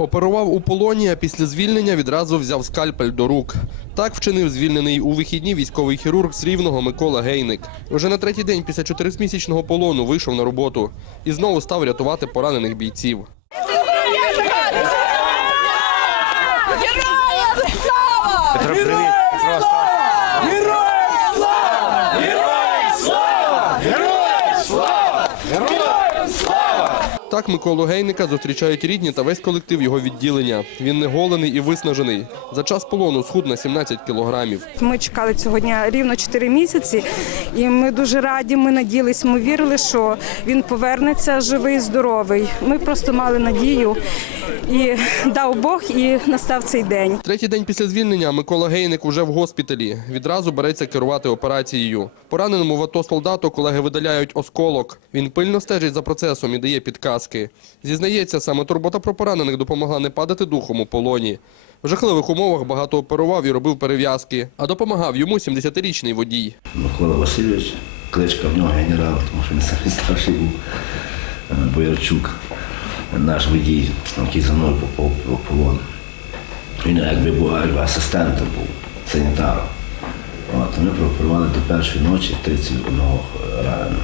Оперував у полоні, а після звільнення відразу взяв скальпель до рук. Так вчинив звільнений у вихідні військовий хірург з Рівного Микола Гейник. Вже на третій день після чотирисмісячного полону вийшов на роботу і знову став рятувати поранених бійців. Так Миколу Гейника зустрічають рідні та весь колектив його відділення. Він не голений і виснажений. За час полону схуд на 17 кілограмів. Ми чекали цього дня рівно 4 місяці, і ми дуже раді. Ми надіялись, ми вірили, що він повернеться живий, здоровий. Ми просто мали надію і дав Бог, і настав цей день. Третій день після звільнення Микола Гейник уже в госпіталі. Відразу береться керувати операцією. Пораненому в АТО солдату колеги видаляють осколок. Він пильно стежить за процесом і дає підказки. Зізнається, саме турбота про поранених допомогла не падати духом у полоні. В жахливих умовах багато оперував і робив перев'язки, а допомагав йому 70-річний водій. Микола Васильович, кличка в нього генерал, тому що він старший був е, Боярчук, наш водій, який за мною попав в полон. Він якби був асистентом був, санітаром. От, ми прооперували до першої ночі 31 раненого.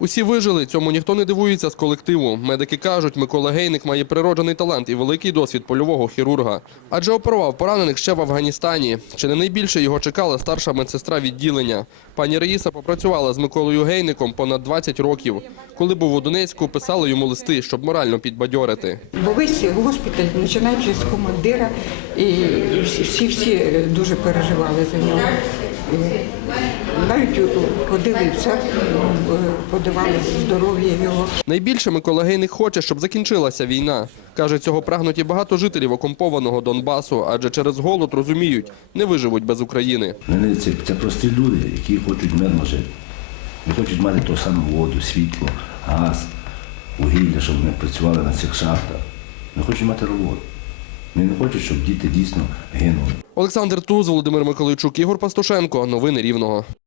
Усі вижили, цьому ніхто не дивується з колективу. Медики кажуть, Микола Гейник має природжений талант і великий досвід польового хірурга. Адже оперував поранених ще в Афганістані. Чи не найбільше його чекала старша медсестра відділення. Пані Раїса попрацювала з Миколою Гейником понад 20 років. Коли був у Донецьку, писала йому листи, щоб морально підбадьорити. Бо весь госпіталь, починаючи з командира, і всі, всі, дуже переживали за нього. В церкву, е, подивалися здоров'я його. Найбільше Микола Гейник хоче, щоб закінчилася війна. Каже, цього прагнуть і багато жителів окупованого Донбасу, адже через голод розуміють, не виживуть без України. Це, це прості люди, які хочуть мирно жити. Не хочуть мати ту саму воду, світло, газ, вугілля, щоб вони працювали на цих шахтах. Не хочуть мати роботу. Вони не хочуть, щоб діти дійсно гинули. Олександр Туз, Володимир Миколайчук, Ігор Пастушенко. Новини Рівного.